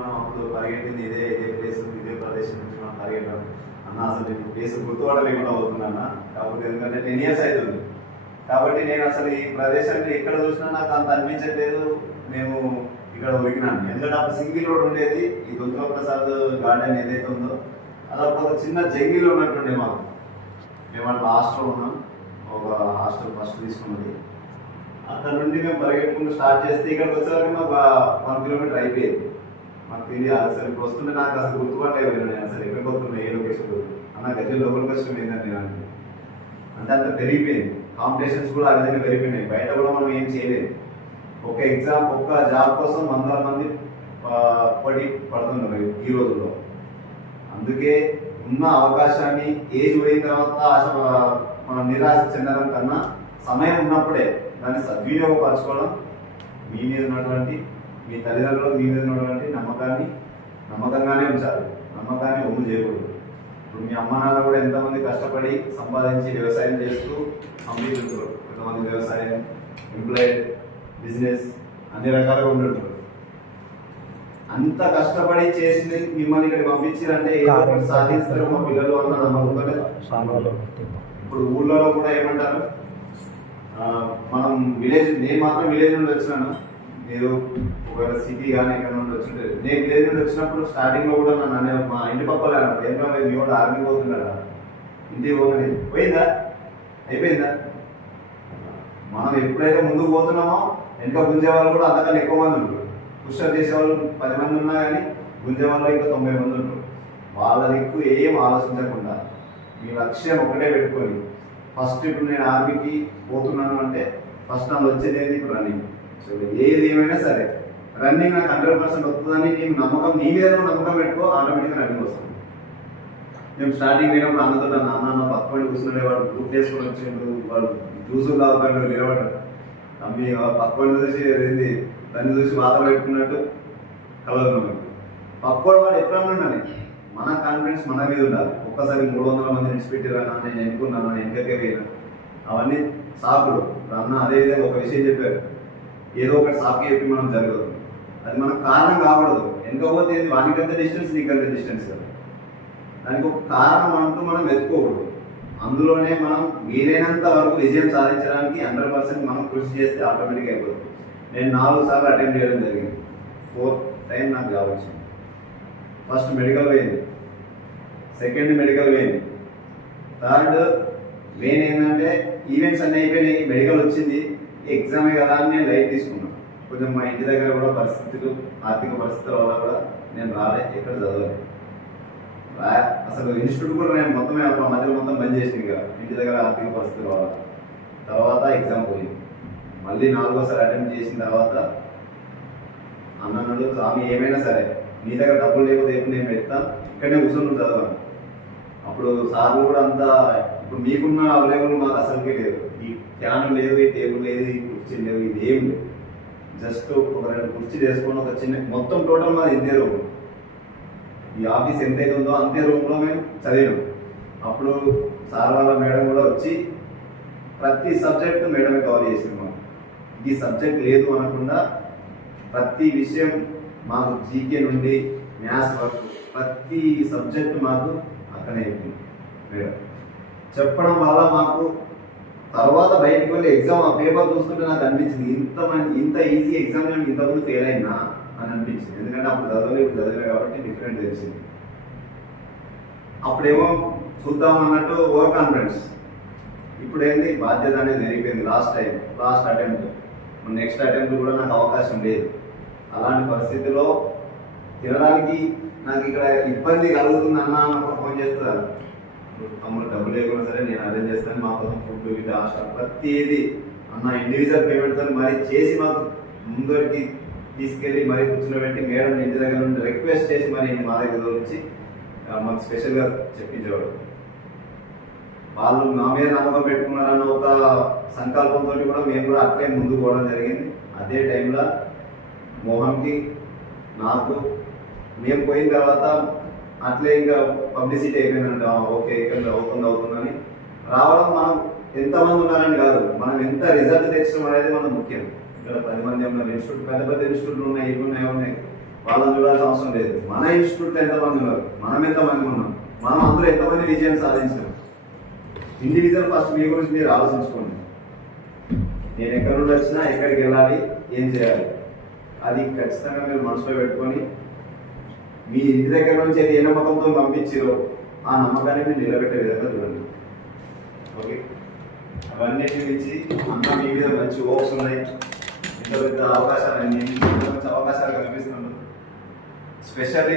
మనం అప్పుడు పరిగెట్టింది ఇదే ఇదే ప్లేస్ ఇదే ప్రదేశం నుంచి మనం పరిగెట్టాం అన్న అసలు నేను ప్లేస్ గుర్తుపడలేకుండా అవుతున్నా కాబట్టి ఎందుకంటే టెన్ ఇయర్స్ అవుతుంది. కాబట్టి నేను అసలు ఈ ప్రదేశాన్ని ఎక్కడ చూసినా నాకు అంత అనిపించట్లేదు. నేను ఇక్కడ ఉరికినాను ఎందుకంటే అప్పుడు సింగిల్ రోడ్ ఉండేది. ఈ దుర్గా ప్రసాద్ గార్డెన్ ఏదైతే ఉందో అలా ఒక చిన్న జంగిల్ ఉన్నట్టుండే మాకు. మేము అట్లా హాస్టల్ ఉన్నాం. ఒక హాస్టల్ ఫస్ట్ తీసుకున్నది. అక్కడ నుండి మేము పరిగెట్టుకుంటూ స్టార్ట్ చేస్తే ఇక్కడికి వచ్చేవరకు మాకు వన్ కిలోమీటర్ అయిపోయింది. మాకు తెలియదు అసలు ఇప్పుడు వస్తుంటే నాకు అసలు గుర్తుపట్టలేదు నేను అసలు ఎక్కడికి వస్తున్నాయి ఏ లొకేషన్ అన్న గజ లోపల కష్టం ఏంటని నేను అంటే అంటే అంత పెరిగిపోయింది. కాంపిటీషన్స్ కూడా ఆ విధంగా పెరిగిపోయినాయి. బయట కూడా మనం ఏం చేయలేదు. ఒక ఎగ్జామ్ ఒక్క జాబ్ కోసం వందల మంది పడి పడుతున్నారు ఈ రోజుల్లో. అందుకే ఉన్న అవకాశాన్ని ఏజ్ పోయిన తర్వాత ఆశ మనం నిరాశ చెందడం కన్నా సమయం ఉన్నప్పుడే దాన్ని సద్వినియోగపరచుకోవడం మీ మీద ఉన్నటువంటి మీ తల్లిదండ్రులు మీ మీద ఉన్నటువంటి నమ్మకాన్ని నమ్మకంగానే ఉంచాలి. నమ్మకాన్ని ఒమ్ము చేయకూడదు. ఇప్పుడు మీ అమ్మ నాన్న కూడా ఎంతమంది కష్టపడి సంపాదించి వ్యవసాయం చేస్తూ అమ్ముతుంటారు కొంతమంది వ్యవసాయం ఎంప్లాయిడ్ బిజినెస్ అన్ని రకాలుగా ఉంటుంటారు. అంత కష్టపడి చేసింది మిమ్మల్ని ఇక్కడ పంపించారంటే సాధిస్తారు మా పిల్లలు అన్న నమ్మకంతోనే ఇప్పుడు ఊళ్ళలో కూడా ఏమంటారు? మనం విలేజ్ నేను మాత్రం విలేజ్ నుండి వచ్చినాను. ఏదో ఒకవేళ సిటీ కానీ ఎక్కడ నుండి వచ్చింటే నేను విలేజ్ నుండి వచ్చినప్పుడు స్టార్టింగ్లో కూడా నన్ను మా ఇంటి పక్కల అన్నప్పుడు ఏం మీ కూడా ఆర్మీ పోతున్నాడా? ఇంటికి పోగానే పోయిందా? అయిపోయిందా? మనం ఎప్పుడైతే ముందుకు పోతున్నామో వెనుక గుంజే వాళ్ళు కూడా అంతకన్నా ఎక్కువ మంది ఉంటారు పుష్అప్ చేసే వాళ్ళు పది మంది ఉన్నా కానీ గుంజే వాళ్ళు ఇంకా తొంభై మంది ఉంటారు వాళ్ళ దిక్కు ఏం ఆలోచించకుండా మీ లక్ష్యం ఒకటే పెట్టుకొని ఫస్ట్ ఇప్పుడు నేను ఆర్మీకి పోతున్నాను అంటే ఫస్ట్ నాకు వచ్చేది ఇప్పుడు రన్నింగ్ సో ఏది ఏమైనా సరే. రన్నింగ్ నాకు హండ్రెడ్ పర్సెంట్ వస్తుందని నేను నమ్మకం నీ మీద నమ్మకం పెట్టుకో ఆటోమేటిక్గా రన్నింగ్ వస్తుంది. మేము స్టార్టింగ్ పోయినప్పుడు అన్నతో నాన్న అన్న పక్కపడి కూర్చుండే వాడు గ్రూప్ వేసుకొని వచ్చిండు వాడు జ్యూసులు తాగుతాడు నిలబడ్డాడు తమ్మి పక్కపడి చూసి ఏంది దాన్ని చూసి వాత పెట్టుకున్నట్టు కలదు పక్కోడు వాడు ఎప్పుడన్నా ఉండాలి మన కాన్ఫిడెన్స్ మన మీద ఉండాలి. ఒక్కసారి మూడు వందల మంది విడిచిపెట్టారన్నా నేను ఎన్నుకున్నాను నేను వెనకకే పోయినా అవన్నీ సాకులు. అన్న అదే విధంగా ఒక విషయం చెప్పారు. ఏదో ఒకటి సాకు చెప్పి మనం జరగదు. అది మనకు కారణం కావడదు వెనుకపోతే వానికి వానికంత డిస్టెన్స్ నీకంత డిస్టెన్స్ కదా. దానికి ఒక కారణం అంటూ మనం వెతుక్కోకూడదు. అందులోనే మనం వీలైనంత వరకు విజయం సాధించడానికి హండ్రెడ్ పర్సెంట్ మనం కృషి చేస్తే ఆటోమేటిక్ అయిపోతుంది. నేను నాలుగు సార్లు అటెండ్ చేయడం జరిగింది. ఫోర్త్ టైం నాకు జాబ్ ఫస్ట్ మెడికల్ పోయింది. సెకండ్ మెడికల్ పోయింది. థర్డ్ మెయిన్ ఏంటంటే ఈవెంట్స్ అన్నీ అయిపోయినాయి మెడికల్ వచ్చింది. ఎగ్జామే కదా అని నేను లైట్ తీసుకున్నాను. కొంచెం మా ఇంటి దగ్గర కూడా పరిస్థితులు ఆర్థిక పరిస్థితుల వల్ల కూడా నేను రాలే ఎక్కడ చదవలేదు అసలు ఇన్స్టిట్యూట్ కూడా నేను మొత్తం మా మధ్యలో మొత్తం బంద్ చేసింది కదా ఇంటి దగ్గర ఆర్థిక పరిస్థితుల వల్ల. తర్వాత ఎగ్జామ్ పోయింది. మళ్ళీ నాలుగోసారి అటెంప్ట్ చేసిన తర్వాత అన్నాడు స్వామి ఏమైనా సరే నీ దగ్గర డబ్బులు లేకపోతే ఎప్పుడు నేను పెడతా ఇక్కడనే కూర్చొని నువ్వు చదవాలి అప్పుడు సార్లు కూడా అంతా ఇప్పుడు మీకున్న అవైలబుల్ మాకు అసలుకే లేదు. ఈ ఫ్యాన్ లేదు ఈ టేబుల్ లేదు ఈ కుర్చీ లేవు ఇది ఏం లేదు. జస్ట్ ఒక రెండు కుర్చీ చేసుకొని ఒక చిన్న మొత్తం టోటల్ మాది ఇంతే రూమ్? ఈ ఆఫీస్ ఎంతైతే ఉందో అంతే రూమ్లో మేము చదివాం అప్పుడు సార్ వాళ్ళ మేడం కూడా వచ్చి ప్రతి సబ్జెక్ట్ మేడమే కవర్ చేసింది మాకు. ఈ సబ్జెక్ట్ లేదు అనకుండా ప్రతి విషయం మాకు జీకే నుండి మ్యాథ్స్ వరకు ప్రతి సబ్జెక్ట్ మాకు అక్కడే అయిపోయింది మేడం చెప్పడం వల్ల మాకు తర్వాత బయటికి వెళ్ళి ఎగ్జామ్ ఆ పేపర్ చూస్తుంటే నాకు అనిపించింది ఇంత ఇంత ఈజీ ఎగ్జామ్ నేను ఇంతకుముందు ఫెయిల్ అయినా అని అనిపించింది. ఎందుకంటే అప్పుడు చదవలేదు ఇప్పుడు చదివే కాబట్టి డిఫరెంట్ తెలిసింది. అప్పుడేమో చూద్దాం అన్నట్టు ఓవర్ కాన్ఫిడెన్స్ ఇప్పుడు ఏంది? బాధ్యత అనేది జరిగిపోయింది last time last attempt next attempt కూడా నాకు అవకాశం లేదు. అలాంటి పరిస్థితిలో తినడానికి నాకు ఇక్కడ ఇబ్బంది కలుగుతుంది అన్న అన్నప్పుడు ఫోన్ చేస్తారు. తమ్ముడు డబ్బులు లేకుండా సరే నేను అరేంజ్ చేస్తాను మా కోసం ఫుడ్ ఇటు హాస్టల్ ప్రతిదీ అన్న ఇండివిజువల్ పేమెంట్తో మరి చేసి మాకు ముందరికి తీసుకెళ్ళి మరి కూర్చోబెట్టి మేడం ఇంటి దగ్గర నుండి రిక్వెస్ట్ చేసి మరి మా దగ్గర వచ్చి మాకు స్పెషల్గా చెప్పించేవాడు. వాళ్ళు మా మీద నమ్మకం పెట్టుకున్నారన్న ఒక సంకల్పంతో కూడా మేము కూడా అట్లే ముందుకు పోవడం జరిగింది. అదే టైంలో మోహన్కి నాకు మేము పోయిన తర్వాత అట్లే ఇంకా పబ్లిసిటీ అయిపోయిందంట. ఓకే ఇక్కడ అవుతుంది అవుతుందని రావడం మనం ఎంతమంది ఉన్నారని కాదు. మనం ఎంత రిజల్ట్ తెచ్చడం అనేది మనం ముఖ్యం. ఇక్కడ పది మంది ఉన్నారు ఇన్స్టిట్యూట్ పెద్ద పెద్ద ఇన్స్టిట్యూట్లు ఉన్నాయి ఇవి ఉన్నాయి ఉన్నాయి. వాళ్ళని చూడాల్సిన అవసరం లేదు. మన ఇన్స్టిట్యూట్ ఎంతమంది ఉన్నారు? మనం ఎంతమంది ఉన్నాం? మనం అందరూ ఎంతమంది విజయం సాధించాం? ఇండివిజువల్ ఫస్ట్ మీ గురించి మీరు ఆలోచించుకోండి. నేను ఎక్కడి నుండి వచ్చినా ఎక్కడికి వెళ్ళాలి ఏం చేయాలి? అది ఖచ్చితంగా మీరు మనసులో పెట్టుకొని మీ ఇంటి దగ్గర నుంచి అయితే ఏ నమ్మకంతో పంపించారో ఆ నమ్మకాన్ని మీరు నిలబెట్టే విధంగా చూడండి. ఓకే? అవన్నీ మించి అన్న మీ మీద మంచి హోప్స్ ఉన్నాయి. ఇంత పెద్ద అవకాశాలు అన్ని మంచి అవకాశాలు కనిపిస్తున్నాయి స్పెషల్లీ